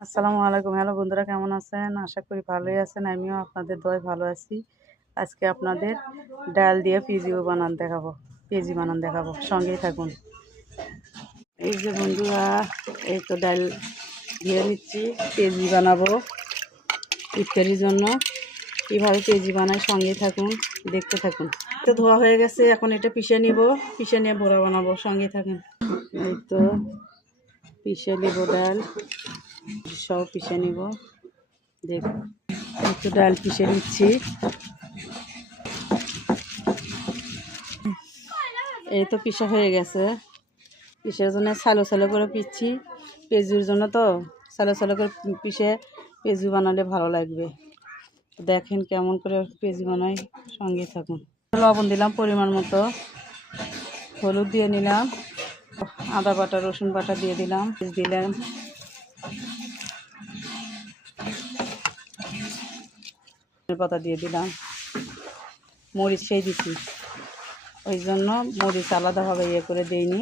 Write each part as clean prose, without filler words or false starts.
আসসালামু আলাইকুম। হ্যালো বন্ধুরা, কেমন আছেন? আশা করি ভালোই আছেন। আমিও আপনাদের দোয়ায় ভালো আছি। আজকে আপনাদের ডাল দিয়ে পেঁয়াজি বানান দেখাবো। সঙ্গেই থাকুন। এই যে বন্ধুরা, এই তো ডাল ধুয়ে নিচ্ছি, পেঁয়াজি বানাবো ইফতারির জন্য। কীভাবে পেঁয়াজি বানাই সঙ্গেই থাকুন, দেখতে থাকুন। তো ধোয়া হয়ে গেছে, এখন এটা পিষে নিব, পিষে নিয়ে বড়া বানাবো, সঙ্গেই থাকুন। এই তো পিষে নিব ডাল, সব পিষে নিব। দেখুন, একটু ডাল পিষে নিচ্ছি। এই তো পিষা হয়ে গেছে। পিষের জন্য সালো সালো করে পিষছি, পেঁয়াজুর জন্য তো সালো সালো করে পিষে পেঁয়াজু বানালে ভালো লাগবে। দেখেন কেমন করে পেঁয়াজু বানাই, সঙ্গে থাকুন। লবণ দিলাম পরিমাণ মতো, হলুদ দিয়ে নিলাম, আদা বাটা রসুন বাটা দিয়ে দিলাম, দিলাম পাতা দিয়ে দিলাম, মরিচ সেই দিচ্ছি, ওই জন্য মরিচ আলাদাভাবে করে দিইনি।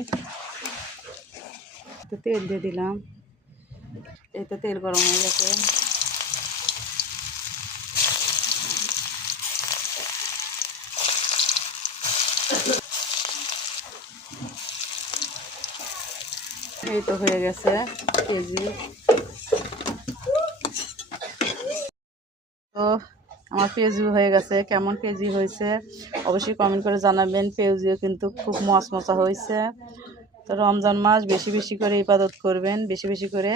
তো তেল দিয়ে দিলাম, এই তো তেল গরম হয়ে গেছে। এই তো হয়ে গেছে পেঁয়াজি। তো আমার পেঁয়াজিও হয়ে গেছে। কেমন পেঁয়াজি হয়েছে অবশ্যই কমেন্ট করে জানাবেন। পেঁয়াজিও কিন্তু খুব মচমচা হয়েছে। তো রমজান মাস বেশি বেশি করে ইবাদত করবেন, বেশি বেশি করে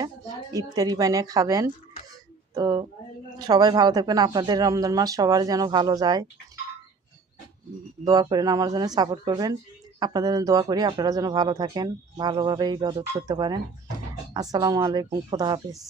ইফতারি বানিয়ে খাবেন। তো সবাই ভালো থাকবেন। আপনাদের রমজান মাস সবার যেন ভালো যায়, দোয়া করেন, আমার জন্য সাপোর্ট করবেন। আপনাদের জন্য দোয়া করি, আপনারা যেন ভালো থাকেন, ভালোভাবে ইবাদত করতে পারেন। আসসালামু আলাইকুম, খোদা হাফিজ।